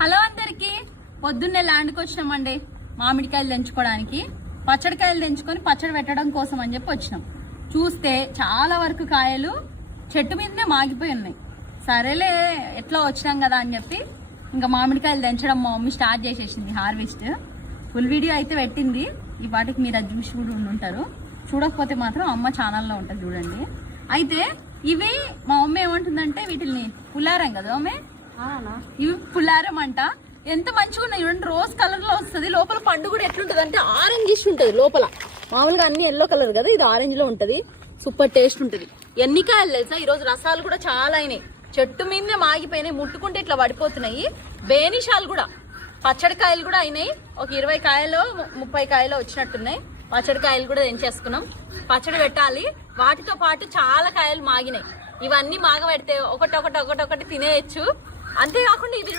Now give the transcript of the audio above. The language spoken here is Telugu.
హలో అందరికి, పొద్దున్నే ల్యాండ్కి వచ్చినామండి మామిడికాయలు తెంచుకోవడానికి. పచ్చడికాయలు తెంచుకొని పచ్చడి పెట్టడం కోసం అని చెప్పి వచ్చినాం. చూస్తే చాలా వరకు కాయలు చెట్టు మీదనే మాగిపోయి ఉన్నాయి. సరేలే ఎట్లా వచ్చినాం కదా అని చెప్పి ఇంకా మామిడికాయలు తెంచడం మా మమ్మీ స్టార్ట్ చేసేసింది. హార్వెస్ట్ ఫుల్ వీడియో అయితే పెట్టింది. ఈ పాటికి మీరు అది చూసి కూడా ఉంటారు. చూడకపోతే మాత్రం అమ్మ ఛానల్లో ఉంటుంది చూడండి. అయితే ఇవి మా మమ్మీ ఏమంటుందంటే వీటిని పుల్లారం కదా మమ్మీ, ఇవి పుల్లారం అంట. ఎంత మంచిగా ఉన్నాయి చూడండి, రోజ్ కలర్ లో వస్తుంది. లోపల పండు కూడా ఎట్లుంటది అంటే ఆరెంజ్ ఉంటుంది లోపల. మామూలుగా అన్ని ఎల్లో కలర్ కదా, ఇది ఆరెంజ్ లో ఉంటది. సూపర్ టేస్ట్ ఉంటది. ఎన్ని కాయలు తెలుసా, ఈ రోజు రసాలు కూడా చాలా అయినాయి. చెట్టు మీదనే మాగిపోయినాయి, ముట్టుకుంటే ఇట్లా పడిపోతున్నాయి. బేనిషాలు కూడా, పచ్చడికాయలు కూడా అయినాయి. ఒక 20 కాయలు 30 కాయలు వచ్చినట్టున్నాయి. పచ్చడికాయలు కూడా తెంచేసుకున్నాం. పచ్చడి పెట్టాలి. వాటితో పాటు చాలా కాయలు మాగినాయి. ఇవన్నీ మాగబెడితే ఒకటి తినేయచ్చు. అంతేకాకుండా ఇది